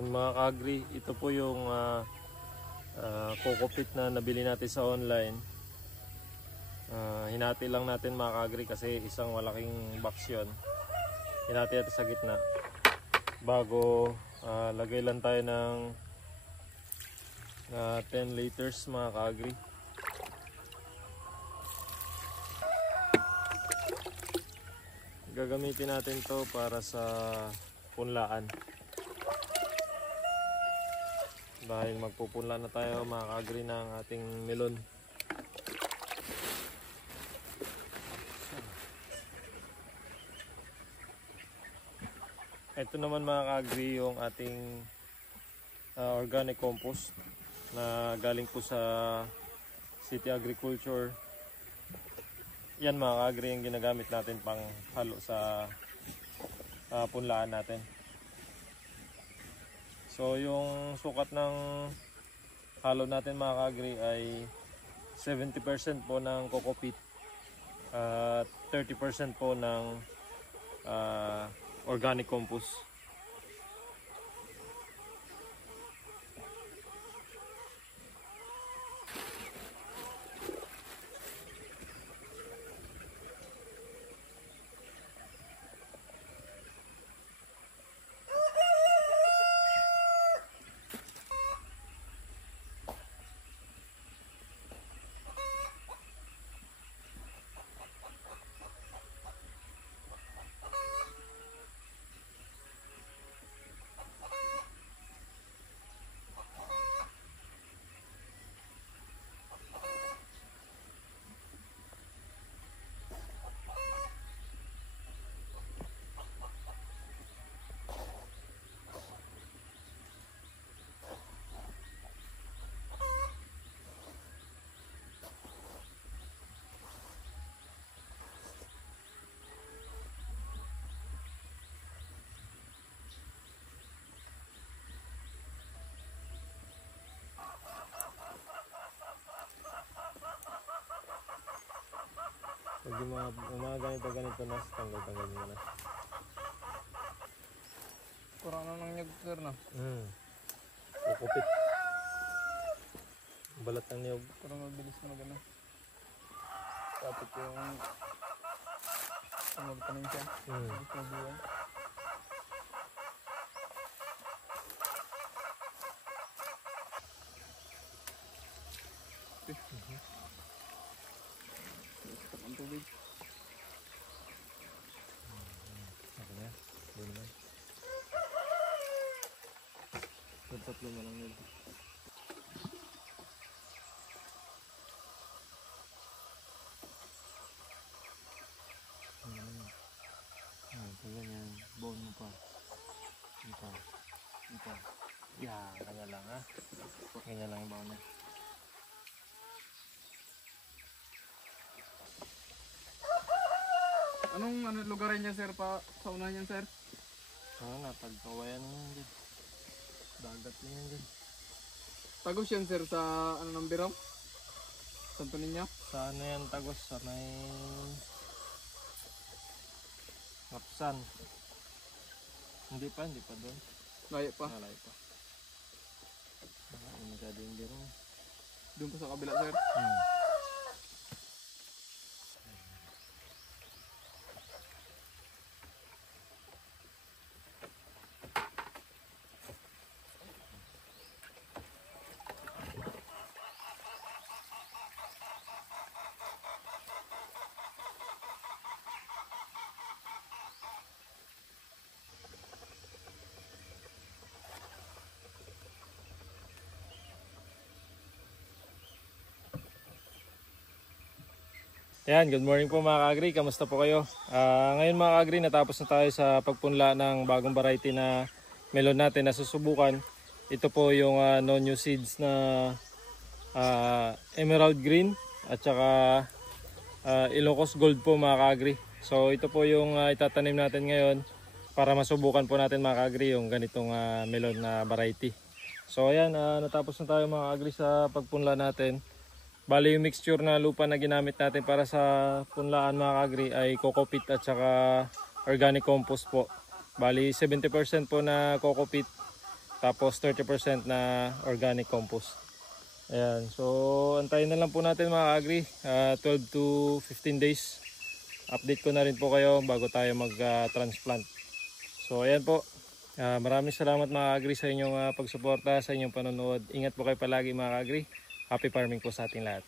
Yan mga ka-agri, ito po yung coco peat na nabili natin sa online. Hinati lang natin mga ka-agri kasi isang malaking box yun. Hinati natin sa gitna bago lagay lang tayo ng 10 liters mga ka-agri. Gagamitin natin to para sa punlaan. Dahil magpupunla na tayo mga ka-agri ng ating melon. Ito naman mga ka-agri yung ating organic compost na galing po sa City Agriculture. Yan mga ka-agri yung ginagamit natin pang halo sa punlaan natin. So yung sukat ng halo natin mga ka-agri ay 70% po ng coco peat at 30% po ng organic compost. Pag yung mga ganito na, tanggal nyo na. Kurang na ng niyog sir na. Coco peat. Balat ng niyog. Kurang mabilis na magana. Kapit yung magtanim siya. Mabilis na buwan. Ang tubig. Ako na yan. Doon na. Tatlo na lang yun. Kaya yan. Bone mo pa. Ito. Yan. Kanya lang ha. Kanya lang yung bone mo. Anong lugar niya sir pa sa unahan niyan sir? Pagkawayan na yan din. Dagat na yan din. Tagos yan sir sa ano ng Biraw? Santo Niño? Sa ano yan tagos? Sa may Ngapsan. Hindi pa doon. Layo pa. Layo pa. Masyado yung biro. Doon pa sa kabila sir? Yan, good morning po mga ka-agri. Kamusta po kayo? Ngayon mga ka-agri, natapos na tayo sa pagpunla ng bagong variety na melon natin na susubukan. Ito po yung no-new seeds na emerald green at saka Ilocos gold po mga ka-agri. So ito po yung itatanim natin ngayon para masubukan po natin mga ka-agri yung ganitong melon na variety. So ayan, natapos na tayo mga ka-agri sa pagpunla natin. Bali yung mixture na lupa na ginamit natin para sa punlaan mga ka-agri ay coco peat at saka organic compost po. Bali 70% po na coco peat Tapos 30% na organic compost. Ayan. So antayin na lang po natin mga agri. 12 to 15 days. Update ko na rin po kayo bago tayo mag-transplant. So ayan po. Maraming salamat mga agri sa inyong pagsuporta, sa inyong panonood. Ingat po kayo palagi mga agri. Happy farming po sa ating lahat.